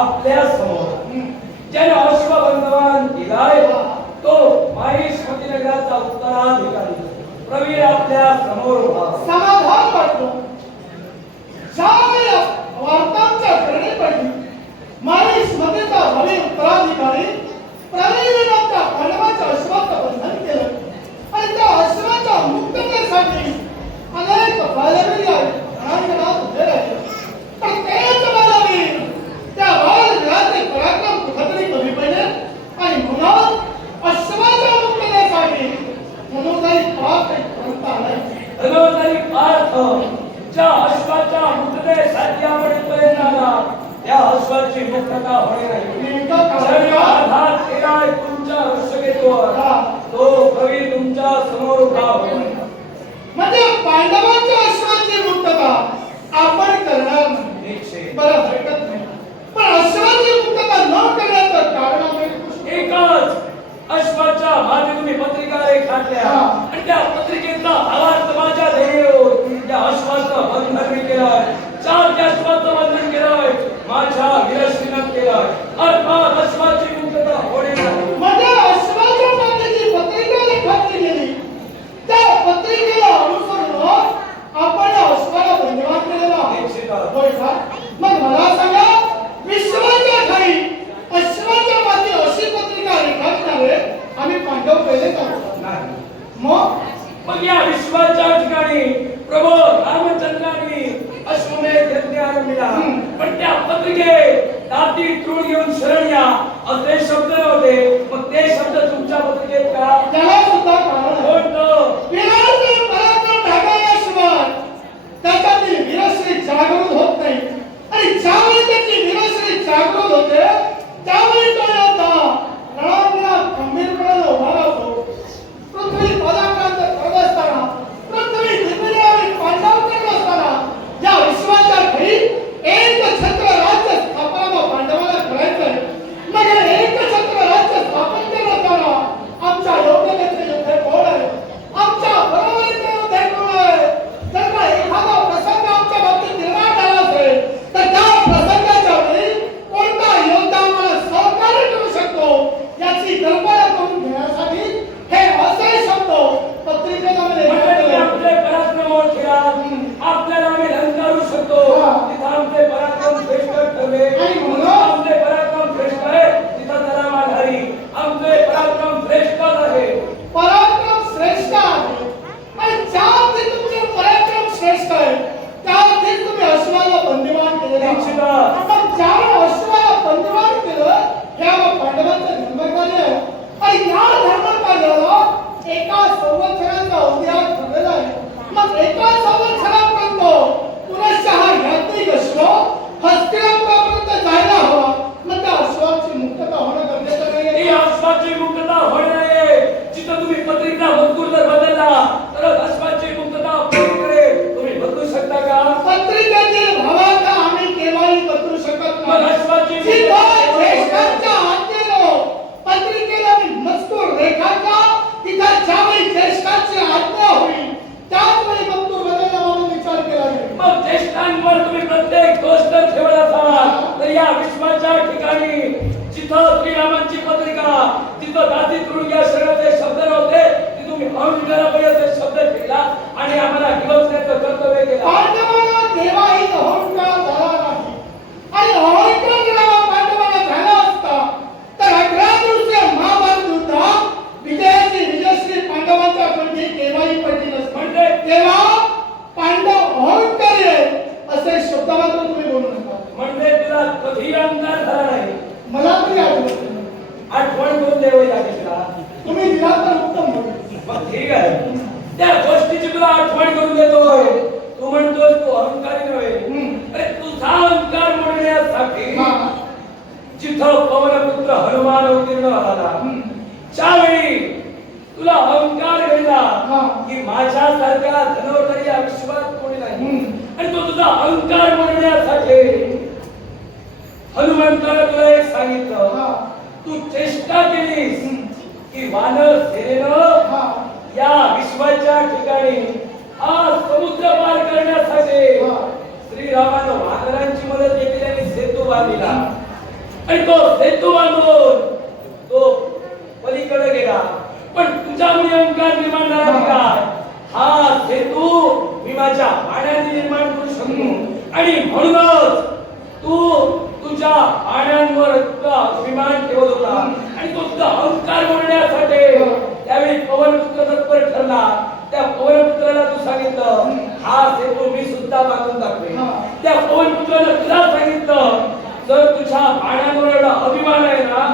आपल्या समोर ज्याने अश्वबंधवान दिलाय तो माहिष्मती नगराचा उत्तराधिकारी प्रवीर आपल्या समोर उभा. समाधान वाटतो. ज्या वार्तांच्या करणी पडली माहिष्मतीचा भावी उत्तराधिकारी प्रवीरांच्या पांडवाच्या अश्वाचं बंधन केलं आणि त्या अश्वाच्या मुक्ततेसाठी अनेक बालवीर रणांगणात उभे राहिले. तर तेच बालवीर त्या बालवीरांचे पराक्रम कुठेतरी कमी पडले आणि म्हणून अश्वाच्या मुक्ततेसाठी धनुर्धारी पार्थ पर्यंत आले. धनुर्धारी पार्थ ज्या अश्वाच्या मुक्ततेसाठी आपण इथपर्यंत आला त्या अश्वाची मुक्तता होणे नाही. आधार केलाय तुमच्या रक्षकेतवर तो प्रवीर तुमच्या समोर उभा होईल. म्हणजे पांडवांच्या अश्वाची मुक्तता आपण करणार नाही. बरं हरकत नाही. पण अश्वाची मुक्तता न करण्याचं कारण एकच. अश्वाच्या मागे तुम्ही पत्रिका रेखाटल्या आणि त्या पत्रिकेचा आवाज माझ्या ध्येयावर त्या अश्वाचं बंधन मी केलंय. चार त्या अश्वाचं बंधन केलंय. माझ्या विरश्रीनं केलंय. अर्थात अश्वाची मुक्तता होणे नाही. म्हणजे अश्वाच्या मागे जी पत्रिका रेखाटली गेली त्या पत्रिकेला अनुसरून आपण अश्वाला बंधवान केलेला आहे. होय का? मग मला सांगा विश्वाच्या ठाई अश्वाच्या मागे अशी पत्रिका रेखाटणारे आम्ही पांडव पहिले करतो नाही. मग या विश्वाच्या ठिकाणी प्रभू रामचंद्रांनी अश्वमेध यज्ञ आरंभिला. पण त्या पत्रिकेत दाती तृण घेऊन शरण या असे शब्द होते. मग ते शब्द तुमच्या पत्रिकेत का? त्याला सुद्धा कारण कोणतं? विराचे पराक्रम ढाकल्याशिवाय त्याच्यातील वीरश्री जागृत होत नाही आणि ज्यावेळी त्याची वीरश्री जागृत होते त्यावेळी तो योद्धा रणांगणात खंबीरपणे उभा राहतो. पृथ्वी पदाक्रांत करत असताना पृथ्वी दिव्यावरील पांडव करत असताना या विश्वाच्या घरी एक छत्र राज्य स्थापना पांडवाला करायचंय. मग एक छत्र राज्य स्थापन करत असताना आमच्या योग्यतेचे योद्धे कोण आहे? आमच्या बरोबरीचे योद्धे कोण आहे? जर का एखादा प्रसंग आमच्या बाबतीत निर्माण झाला असेल तर त्या प्रसंगाच्या वेळी कोणता योद्धा मला सहकार्य करू शकतो याची कल्पना करून घेण्यासाठी हे असे शब्द पत्रिकेमध्ये आपले पराक्रम ओळखा. आपल्याला आम्ही लंकारू शकतो. तिथं आमचे पराक्रम श्रेष्ठ ठरले आणि म्हणून आमचे पराक्रम श्रेष्ठ आहे. तिथं त्याला माघारी आमचे पराक्रम श्रेष्ठ आहे. पराक्रम श्रेष्ठ आहे आणि ज्यावरती तुमचे पराक्रम श्रेष्ठ आहे त्यावरती तुम्ही अश्वाला बंदिवान केलेले आहे. पण ज्याला अश्वाला बंदिवान केलं हे पांडवांचं धर्मकार्य आहे आणि या धर्मकार्याला एका संवत्सराचा अवधी ठरलेला आहे. मग एका संवत्सरापर्यंत पुनश्च हा यात्रिक अश्व हस्तिनापुरापर्यंत जायला हवा. मग त्या अश्वाची मुक्तता होणं गरजेचं नाही. ही अश्वाची मुक्तता होणे नाही. जिथं तुम्ही पत्रिका मजकूर जर बदलला तर अश्वाची मुक्तता पत्रिकेकडे तुम्ही बदलू शकता का? पत्रिकेतील भावाचा आम्ही केव्हाही बदलू शकत मग नाही. अश्वाची ज्येष्ठांच्या आज्ञेनं पत्रिकेला मजकूर रेखाटला तिथं ज्यावेळी ज्येष्ठांची आज्ञा होईल त्याच वेळी मजकूर बदलला म्हणून विचार केला जाईल. मग ज्येष्ठांवर तुम्ही प्रत्येक गोष्ट ठेवत असाल तर या विश्वाच्या ठिकाणी जिथं श्रीरामांची पत्रिका तिथं दाती तृण या शरणाचे शब्द नव्हते ते तुम्ही अहंकारापर्यंत शब्द ठेवला आणि आम्हाला दिवसण्याचं कर्तव्य केलं. पांडवांना केव्हाही अहंकार झाला नाही आणि अहंकार जेव्हा पांडवांना झाला असता तर 11 दिवसीय महाभारत युद्धात विजयाची विजयश्री पांडवांच्या कंठी केव्हाही पडली नसते. म्हणजे तेव्हा पांडव अहंकारी आहे असे शब्द मात्र तुम्ही बोलू नका. म्हणजे तुला कधी अंकार झाला नाही. मला तरी आठवत नाही. आठवण करून देऊ या दिवसाला. तुम्ही दिला तर उत्तम होईल. मग ठीक आहे. त्या गोष्टीची तुला आठवण करून देतोय. तू म्हणतोय तू अहंकारी नव्हे. अरे तुझा अहंकार मोडण्यासाठी जिथं पवनपुत्र हनुमान अवतीर्ण झाला त्यावेळी तुला अहंकार घडला की माझ्यासारख्या धनुर्धारी या विश्वात कोणी नाही. आणि तो तुझा अहंकार मोडण्यासाठी हनुमंताने तुला एक सांगितलं. तू चेष्टा केलीस की वानर सेनेनं या विश्वाच्या ठिकाणी हा समुद्र पार करण्यासाठी श्रीरामानं वानरांची मदत घेतली आणि सेतू बांधला. आणि तो सेतू बांधून तो पलीकडे गेला. पण तुझ्यामुळे अहंकार निर्माण झाला नाही काय? हा सेतू मी माझ्या पाण्याने निर्माण करू शकतो आणि म्हणूनच तू तुझ्या पाण्यांवर अभिमान ठेवत होता आणि तो तुझा अहंकार मोडण्यासाठी त्यावेळी पवनपुत्र तत्पर ठरला. त्या पवनपुत्राला तू सांगितलं हा सेतू मी सुद्धा बांधून टाकले. त्या पवनपुत्राला तुला सांगितलं जर तुझ्या पाण्यावर एवढा अभिमान आहे ना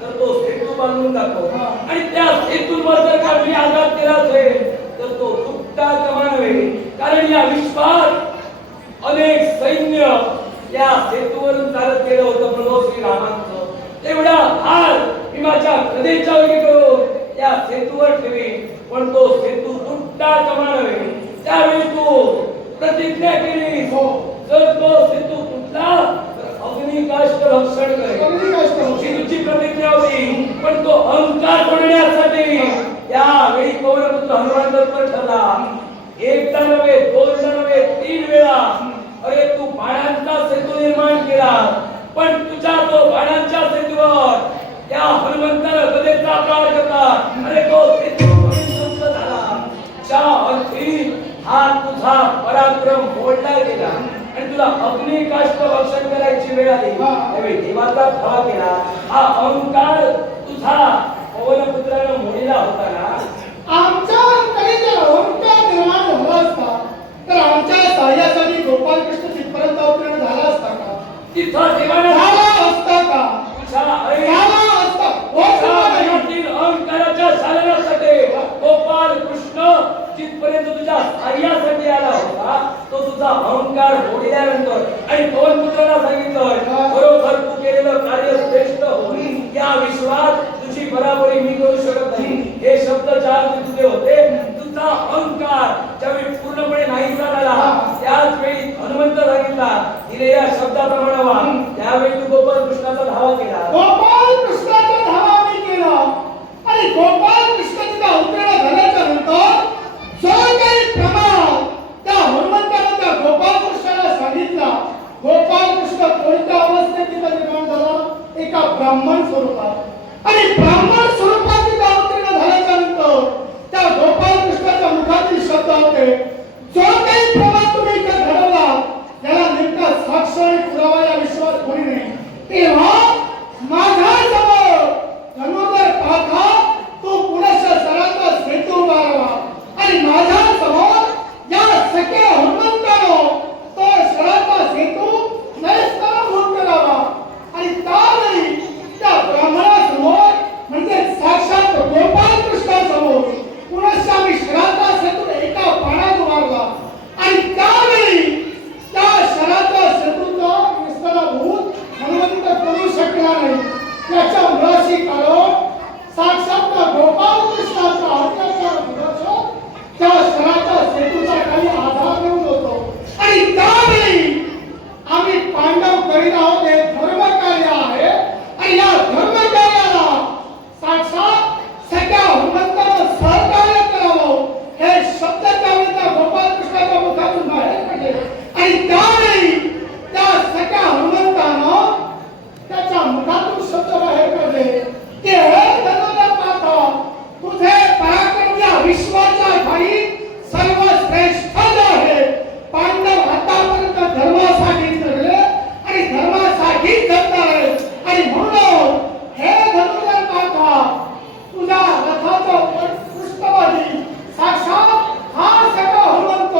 तर तो सेतू बांधून दाखव. आणि त्या सेतूवर जर का मी आघात केला असेल तर तो तुटता कामा नये. कारण या विश्वात अनेक सैन्य त्या सेतूवरून चालत गेलं होतं प्रभू श्रीरामांचं. तेवढा भार मी माझ्या हृदयाच्या वरी करून त्या सेतूवर ठेवी पण तो सेतू तुटता कामा नये. त्यावेळी तू प्रतिज्ञा केली जर तो सेतू तुटला तर अग्निकाष्ट रक्षण करेल. ही तुझी प्रतिज्ञा होती. पण तो अहंकार सोडण्यासाठी त्यावेळी पवनपुत्र हनुमान तत्पर ठरला. एकदा नव्हे दोनदा नव्हे 3 वेळा अरे तू बाणांचा सेतू निर्माण केला पण तुझ्या तो बाणांच्या सेतूवर त्या हनुमंताला गदेचा प्रहार करता अरे तो सेतू ध्वंस झाला. ज्या अर्थी हा तुझा पराक्रम मोडला गेला आणि तुला अग्निकाष्ट भक्षण करायची वेळ आली त्यावेळी देवाचा धावा केला. हा अहंकार तुझा पवनपुत्राने मोडला होता ना. आमच्या अंतरी जर अहंकार निर्माण झाला असता तर आमच्या साह्यासाठी गोपालकृष्ण तिथपर्यंत अवतरण झाला असता का? तिथं देवाने झाला असता का? झाला असता. अहंकाराच्या चालण्यासाठी गोपाल कृष्ण जिथपर्यंत तुझ्या साह्यासाठी आला होता तो तुझा अहंकार मोडल्यानंतर आणि पवनपुत्राला सांगितलं बरोबर तू केलेलं कार्य श्रेष्ठ होईल. या विश्वात तुझी बराबरी मी करू शकत नाही. हे शब्द चार तुझे होते. तुझा अहंकार ज्यावेळी पूर्णपणे नाहीसा झाला त्याच वेळी हनुमंत सांगितला दिलेल्या शब्दाप्रमाणे वा. त्यावेळी तू गोपाल कृष्णाचा धावा केला. गोपाल कृष्णाचा धावा मी केला आणि गोपाल कृष्णाचा अवतरण झाल्याच्या नंतर जो काही प्रमाण त्या हनुमंताने त्या गोपाल कृष्णाला सांगितला. गोपाल कृष्ण कोणत्या अवस्थेत तिथं निर्माण झाला? एका ब्राह्मण स्वरूपात. आणि ब्राह्मण स्वरूपात तिथं अवतरण झाल्याच्या नंतर त्या गोपाल कृष्णाच्या मुखातील शब्द होते जो काही प्रमाण तुम्ही इथं घडवला त्याला नेमका साक्ष आणि पुरावा या विश्वास कोणी नाही. तेव्हा माझ्या समोर धनुर्धर पाहता तो पुनश्च सराचा सेतू उभारावा आणि माझ्या समोर या सख्या हनुमंतानो तो सराचा सेतू नैष्कराभूत करावा. आणि त्यावेळी त्या ब्राह्मणासमोर म्हणजे साक्षात गोपाल कृष्णासमोर पुनश्च आम्ही शराचा सेतू एका बाणात उभारला. आणि त्यावेळी त्या शराचा सेतूचा निष्कराभूत हनुमंत करू शकला नाही. त्याच्या मुळाशी काढून साक्षात गोपाल कृष्णाचा अत्याचार विरोध त्या शराच्या सेतूचा काही आधार देऊन होतो. आणि त्यावेळी आम्ही पांडव करीत आहोत हे धर्म कार्य आहे आणि या धर्म कार्याला साक्षात सगळ्या हनुमंतानं सहकार्य करावं हे शब्द त्यावेळी त्या गोपाल कृष्णाच्या मुखातून बाहेर पडले. आणि त्यावेळी त्या सगळ्या हनुमंतानं त्याच्या मुखातून शब्द बाहेर पडले की हे धनुर्धर पाहता तुझे पराक्रम या विश्वाच्या ठाई सर्वश्रेष्ठ आहे. पांडव आतापर्यंत धर्मासाठी लढले आणि धर्मासाठी जगणार आहेत. आणि म्हणून हे धनुर्धर पाहता तुझ्या रथाचा पृष्ठभागी साक्षात हा सगळा हनुमंत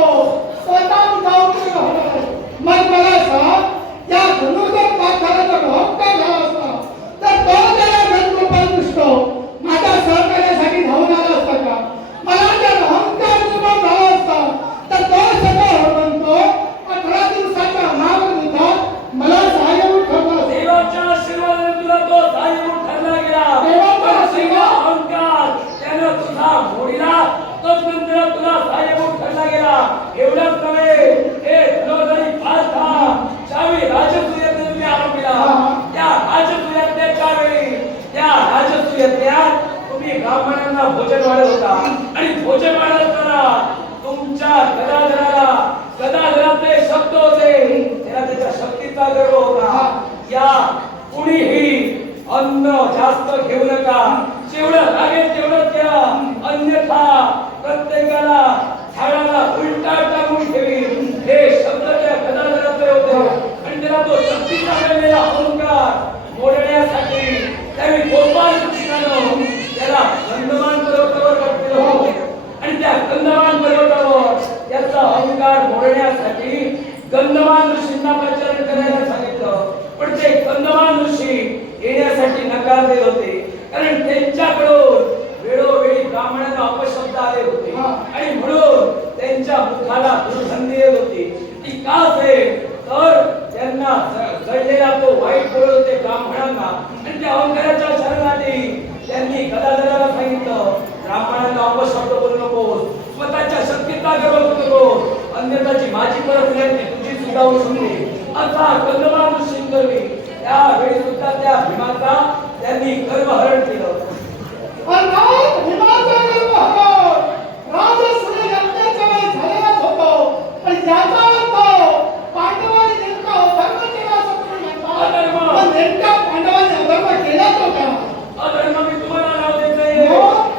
स्वतः जाऊन होणार आहे. मग मला सांग या धनुर्धर पार्थाला जर अहंकार झाला असता तर तो त्याला गणगोपाल कृष्ण माझ्या सहकार्यासाठी धावून आला असता का? मला जर अहंकार निर्माण झाला असता तर तो सगळा हनुमंत 18 दिवसाच्या महायुद्धात मला सहाय्यभूत ठरला असता. देवाच्या आशीर्वादाने तुला तो सहाय्यभूत ठरला गेला. देवाचा पण सगळा अहंकार त्यानं तुझा मोडला तोच नंतर तुला सहाय्यभूत ठरला गेला. एवढंच नव्हे हे धनुर्धरी पार्था ज्यावेळी राजसूयाने तुम्ही आरोपिला त्या राजसूयाच्या वेळी त्या राजसूयात तुम्ही ब्राह्मणांना भोजन वाढत होता आणि भोजन वाढत असताना तुमच्या गदाधराचे शब्द होते त्याला त्याच्या शक्तीचा गर्व होता. या कुणीही अन्न जास्त घेऊ नका, जेवढं लागेल तेवढं द्या, अन्यथा प्रत्येकाला झाडाला उलटा टाकून ठेवी. हे शब्द त्या गदाधराचे होते आणि त्याला तो शक्तीचा मिळालेला अहंकार मोडण्यासाठी त्याने गोपाल कृष्णानं त्याला गंधमान पर्वतावर पाठवलं होतं आणि त्या गंधमान पर्वतावर त्याचा अहंकार मोडण्यासाठी गंधमान ऋषींना प्रचार करायला सांगितलं. पण ते गंधमान ऋषी येण्यासाठी नकार देत होते, कारण त्यांच्याकडून वेळोवेळी ब्राह्मणांना अपशब्द आले होते आणि म्हणून त्यांच्या मुखाला दुर्गंधी येत होती. ती का असेल तर त्यांना जळलेला तो वाईट बोलत होते ब्राह्मणांना आणि त्या अहंकाराच्या शरणार्थी त्यांनी गदाधराला सांगितलं, ब्राह्मणांना अपशब्द बोलू नकोस, स्वतःच्या शक्तीचा गर्व करू नकोस, अन्यथाची माझी परत नाही तुझी सुद्धा होऊ शकते. असा गंधमान ऋषींनी त्यावेळी सुद्धा त्या भीमाचा त्यांनी गर्वहरण केलं. अर्थात भीमाचा गर्वहरण राजसूय यज्ञाच्या वेळी झालेलाच होतो आणि त्याचा अर्थ पांडवांनी नेमका अधर्म केला असं तुम्ही म्हणता. पण नेमका पांडवांनी अधर्म केला तो का? अधर्म मी तुम्हाला नाव देत नाही,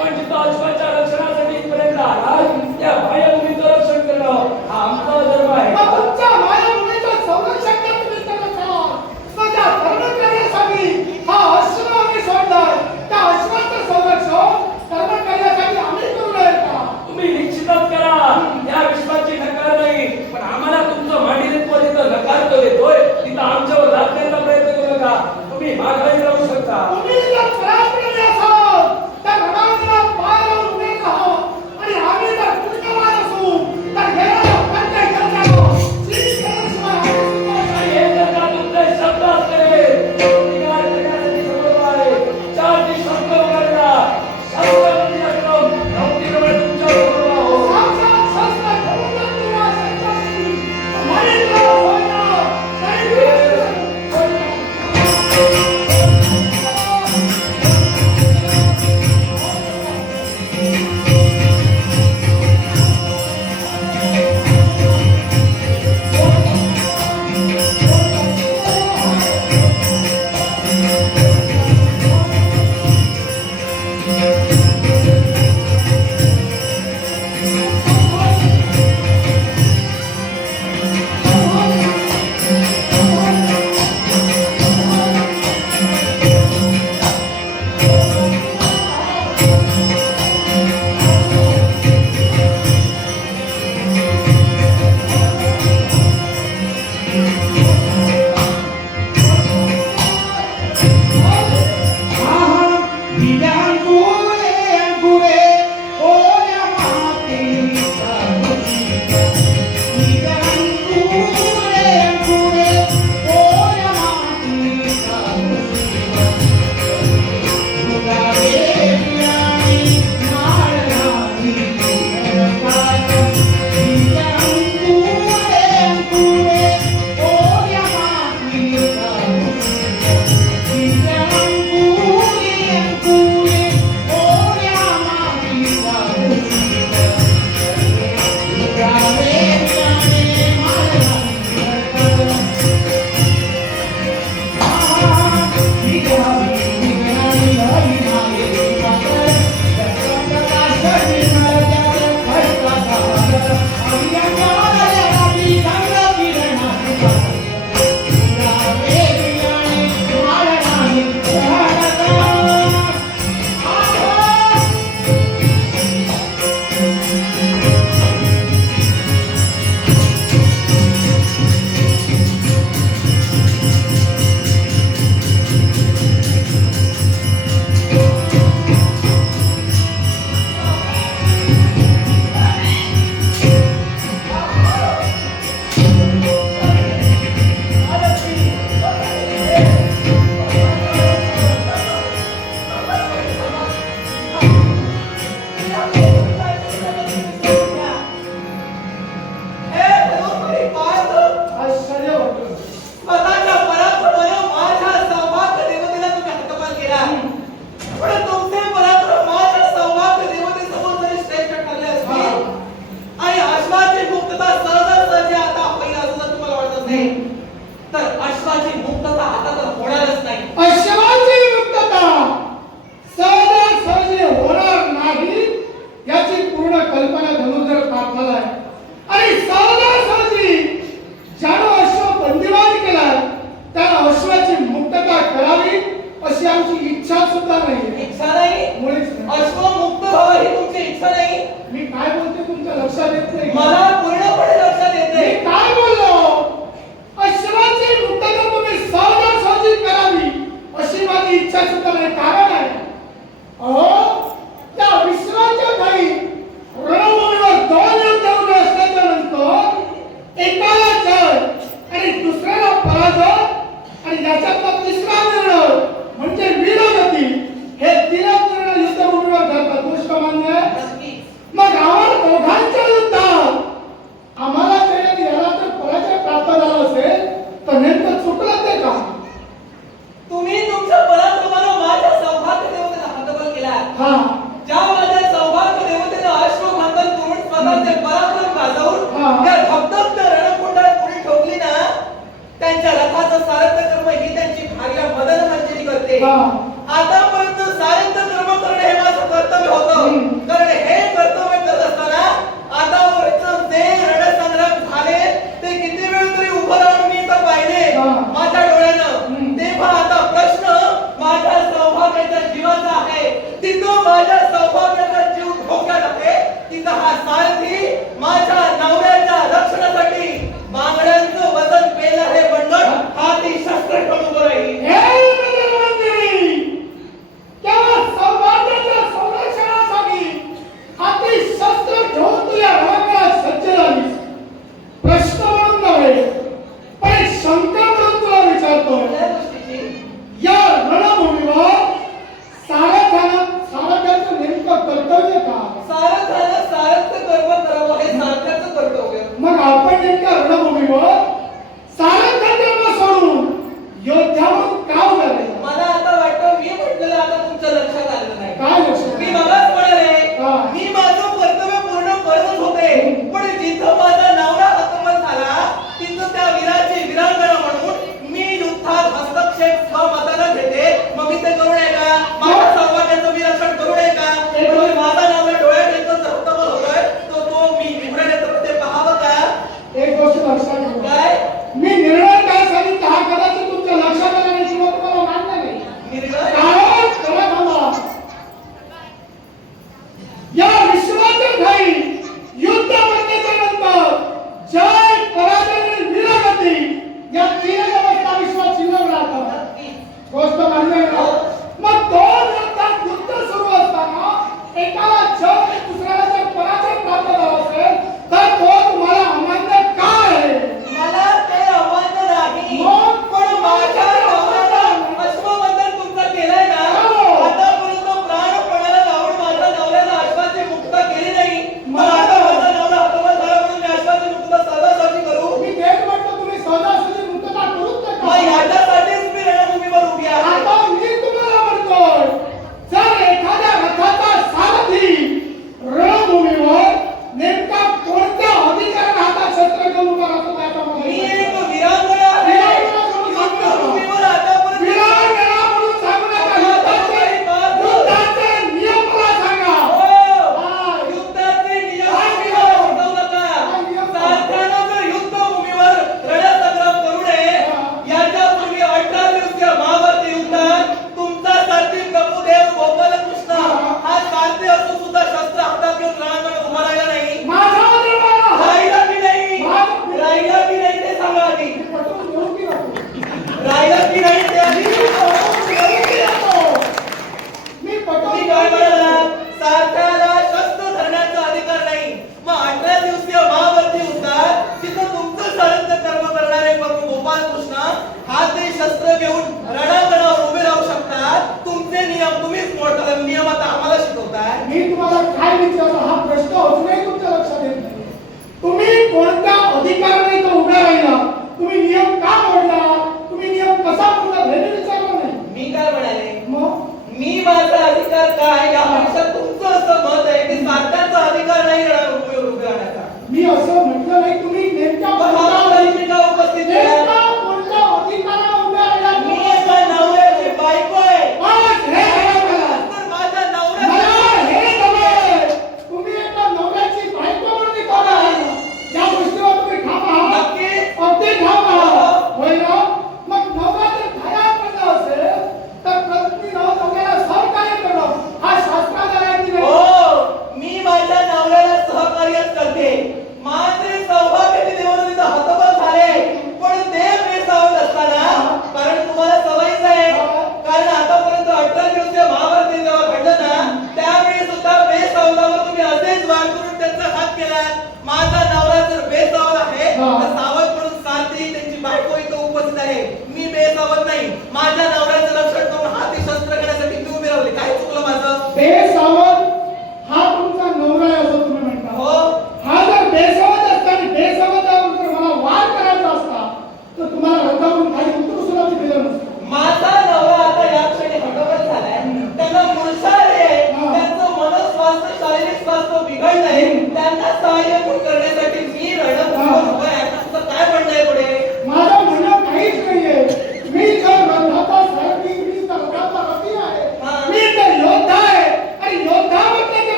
पण जिथं अश्वाच्या रक्षणासाठी इथपर्यंत आला त्या मायाभूमीचं रक्षण करणं हा आमचा अधर्म आहे. मग तुमच्या मायाभूमीचं संरक्षण का तुम्ही करत आहात? स्वतः धर्म करण्यासाठी हा अश्व आम्ही सोडलाय. त्या अश्वाचं संरक्षण धर्म करण्यासाठी आम्ही करू नये का? तुम्ही निश्चितच करा, या विश्वाची नकार नाही, पण आम्हाला तुमचं मांडीनेत्व जिथं नकार तो देतोय तिथं आमच्यावर लादण्याचा प्रयत्न करू नका. तुम्ही माघारी राहू शकता. तुम्ही जर पराक्रमी असाल तर रणांगणात पाय लावून उभे राहा आणि आम्ही जर पुण्यवान असू तर गेलेला प्रत्येक गरजाला श्री केल्याशिवाय आम्ही सुटू आणि नाही. हे जर का तुमचे शब्द असले प्रतिकार करण्यासाठी समर्थ आहे. चार दिवस शब्द वगळला, शब्द म्हणजे एकदम नवतीप्रमाणे तुमच्याबरोबर आहोत. साक्षात शस्त्र घेऊन जर तुम्ही असेल तर माईला होणार नाही. तर अश्वाची मुक्तता आता तर होणारच नाही. अश्वाची मुक्तता लक्षात येत नाही. मला पूर्णपणे लक्षात मी येते. काय बोललो? अश्वाची मुक्तता तुम्ही सहजासहजी करावी अशी माझी इच्छा सुद्धा नाही. कारण आहे अहो त्या विश्वाच्या घरी रणभूमीवर 2 युद्ध उभे असल्याच्या नंतर एकाला जय आणि दुसऱ्याला पराजय आणि याच्यातला तिसरा निर्णय म्हणजे वीरगती हे 3 निर्णय युद्धभूमीवर घडतात. गोष्ट मान्य आहे. नक्कीच. मग आम्हाला दोघांच्या युद्धात आम्हाला जरी याला जर पराजय प्राप्त झाला असेल तर नेमकं चुकलं ते का? तुम्ही तुमच्या पराक्रमानं माझ्या सौभाग्य देवतेला हतबल केला. हा ज्या माझ्या सौभाग्य देवतेने अश्वघातन करून स्वतःचे पराक्रम गाजवून हा. त्या धबधबत रणकुंडात उडी ठोकली ना, त्यांच्या रथाचं सारथ्य कर्म ही त्यांची भार्या मदन मंजरी करते. हा. आतापर्यंत सारथ्य कर्म करणे हे माझं कर्तव्य होतं. कारण हे कर्तव्य करत असताना आतापर्यंत जे रणसंग्राम झाले ते किती वेळ तरी उभं राहून मी तर पाहिले हा. माझ्या डोळ्यानं. तेव्हा आता प्रश्न माझ्या सौभाग्याच्या जीवाचा आहे. तिथं माझ्या सौभाग्याचा जीव धोक्यात आहे. तिथं हा सारथी माझ्या नवऱ्याच्या रक्षणासाठी बांगड्यांचं वजन पेलं हे बंडल हाती शस्त्र ठेवून उभं राहील. हे मदन मंजरी केवळ सौभाग्याच्या संरक्षणासाठी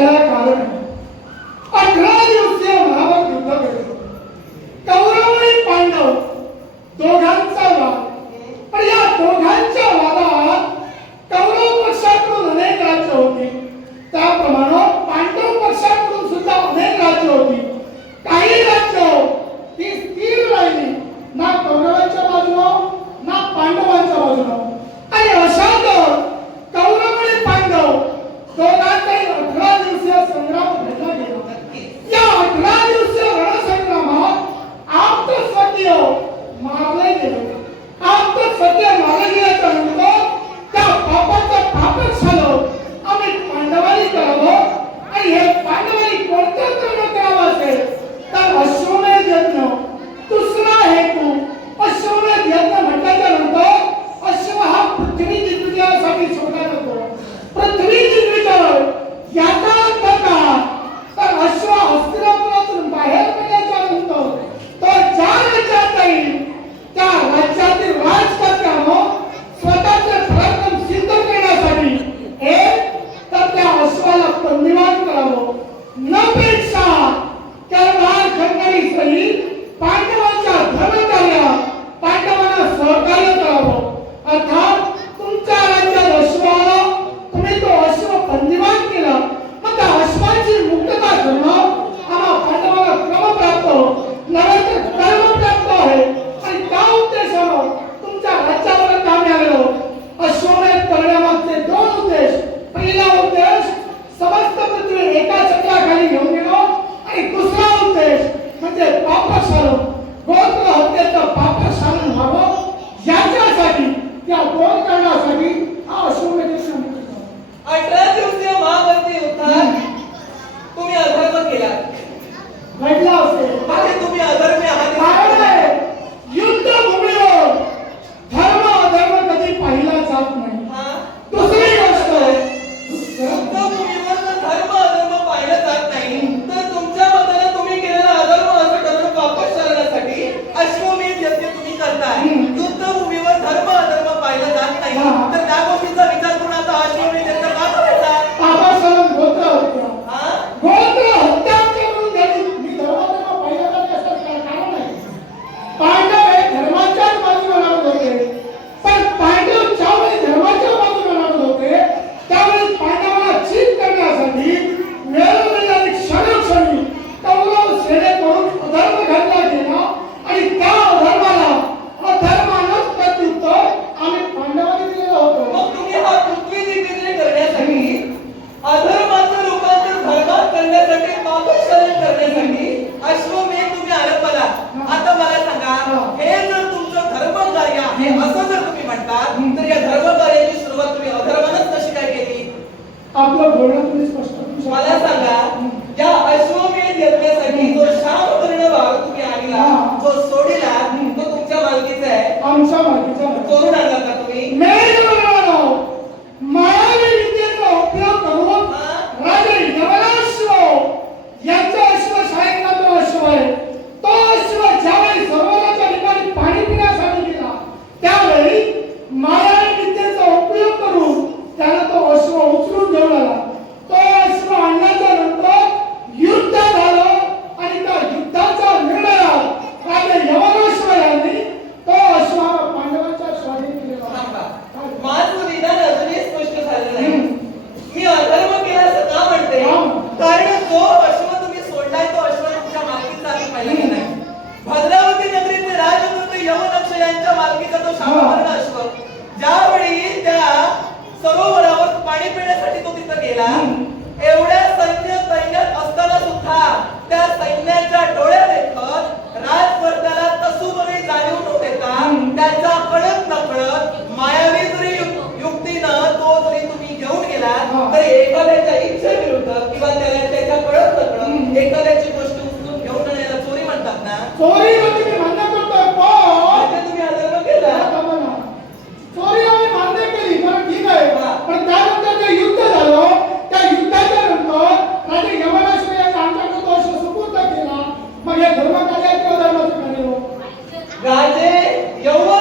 त्याला कारण आहे. 18 दिवसीय महाभारत युद्ध घडलं. कौरव आणि पांडव दोघांचा वाद. पण या दोघांच्या वादात कौरव पक्षाकडून अनेक राज्य होती, त्याप्रमाणे पांडव पक्षाकडून सुद्धा अनेक राज्य होती. काही राज्य ती स्थिर राहिली, ना कौरवांच्या बाजूनं ना पांडवांच्या बाजूनं. आणि अशातच कौरव आणि पांडव दोघांचाही 18 दिवसीय संग्राम घडला गेला. या 18 दिवसीय रणसंग्रामात आप्तस्वकीय मारले गेले. आप्तस्वकीय मारले गेल्याच्या नंतर त्या पापाचं पापच झालं. आम्ही पांडवांनी करावं, आणि हे पांडवांनी कोणतं कर्म करावं असेल तर अश्वमेध यज्ञ. दुसरा हेतू अश्वमेध यज्ञ म्हटल्याच्या नंतर अश्व हा पृथ्वी दिग्विजयासाठी सोडला जातो. पृथ्वी दिग्विजय याचा अर्थ काय तर अश्व हस्तिनापुरातून बाहेर पडल्याच्या नंतर तो ज्या राज्यात जाईल त्या राज्यातील राजकर्त्यानं स्वतःचे पराक्रम सिद्ध करण्यासाठी एक तर त्या अश्वाला बंदिवान करावं, नपेक्षा त्याला खंडणी सहित पांडवांच्या धर्मकार्यात पांडवांना सहकार्य करावं. अर्थात तुमच्या राज्यात अश्वाला तुम्ही तो अश्व बंदिवान केला, मग त्या अश्वाची मुक्तता करणं आम्हा पांडवांना क्रमप्राप्त नव्हे तर कर्मप्राप्त आहे. आणि त्या उद्देशानं तुमच्या राज्यावर काम आलेलं. अश्वमेध करण्यामागचे दोन उद्देश. पहिला उद्देश समस्त पृथ्वी एका छत्राखाली घेऊन गेलो, आणि दुसरा उद्देश म्हणजे पापशालन, गोत्र हत्येचं पापशालन व्हावं. याच्यासाठी त्या दोन कारणासाठी हा अश्वमेध यज्ञ केला. 18 दिवसीय महाभारती युद्धात तुम्ही अधर्म केला. घडला असेल म्हणजे तुम्ही अधर्मी आहात. कारण आहे, युद्धभूमीवर धर्म अधर्म कधी पाहिला जात नाही. हा? दुसरी गोष्ट युद्धभूमीवर जर धर्म अधर्म पाहिलं जात नाही, तर तुमच्या मताने तुम्ही केलेला अधर्म असं करून वापस करण्यासाठी अश्वमेध यज्ञ तुम्ही करताय. युद्धभूमीवर धर्म अधर्म पाहिलं जात नाही, तर त्या गोष्टीचा विचार करून आता अश्वमेध यज्ञ का करायचा? पापाशालन गोत्र हत्या. हा? गोत्र हत्या करून घ्यावी. मी धर्माधर्म पाहिला जात असं कारण नाही. पांडव हे धर्माच्याच बाजूला लढत होते, पण पांडव ज्यावेळी धर्माच्या बाजूला लढत होते त्यावेळी पांडवांना चीत करण्यासाठी वेळोवेळी क्षणोक्षणी कौरव सेनेकडून अधर्म घडला गेला, आणि त्या अधर्माला अधर्मानंच प्रत्युत्तर आम्ही पांडवांनी दिलेलं होतं. मग तुम्ही हा पृथ्वी दिग्विजय करण्यासाठी, अधर्माचं रूपांतर धर्मात करण्यासाठी, पापशालन करण्यासाठी अश्वमेध तुम्ही आरंभला. आता मला सांगा, हे जर तुमचं धर्मकार्य आहे असं जर तुम्ही म्हणतात, तर या धर्मकार्याची सुरुवात तुम्ही अधर्मानंच कशी काय केली? आपलं बोलणं तुम्ही स्पष्ट करू शकता? मला सांगा, या अश्वमेध यज्ञासाठी जो श्यामकर्ण वाघ तुम्ही आणला, जो सोडिला, तो तुमच्या मालकीचा आहे. आमच्या मालकीचा नाही. चोरून आणला का तुम्ही? मेघवर्णव मायावी विद्येचा उपयोग करून राजे यवनाश्व यांचा अश्व शाळेतला तो अश्व आहे. तो अश्व ज्यावेळी सरोवराच्या ठिकाणी पाणी पिण्यासाठी गेला त्यावेळी मायावी विद्येचा उपयोग करून त्याला तो अश्व उचलून घेऊन आला. तो अश्व आणल्याच्या नंतर युद्ध झालं, आणि त्या युद्धाच्या निर्णयात राजे यवनाश्व यांनी तो अश्व पांडवांच्या स्वाधीन केलेला. थांबा. माझं विधान अजूनही स्पष्ट झालं नाही. मी अधर्म केला असं का म्हणते? कारण जो अश्व तुम्ही सोडलाय तो अश्व तुमच्या मालकीचा आम्ही पाहिला नाही. भद्रावती नगरीचे राजदूत यवनक्ष यांच्या मालकीचा तो श्यामकर्ण अश्व ज्यावेळी त्या सरोवरावर पाणी पिण्यासाठी तो तिथं गेला, एवढ्या सैन्यात असताना सुद्धा त्या सैन्याच्या डोळ्यात देखत राजकर्त्याला तसूभरी जाणीव न देता त्याचा कळत नकळत मायावी जरी युक्तीनं तो जरी तुम्ही घेऊन गेला, तरी एखाद्याच्या इच्छेविरुद्ध किंवा त्याच्या कळत नकळत एखाद्याची गोष्ट उचलून घेऊन येण्याला चोरी म्हणतात ना. चोरी होती मी मान्य करतोय, पण तुम्ही अधर्म केला. चोरी आम्ही मान्य केली, पण ठीक आहे. पण त्यानंतर जे युद्ध झालं, त्या युद्धाच्या नंतर राजे यवनाश्व यांनी आमच्याकडे तो अश्व सुपूर्द केला. मग हे धर्मकार्य किंवा धर्माचं कार्य? राजे यवन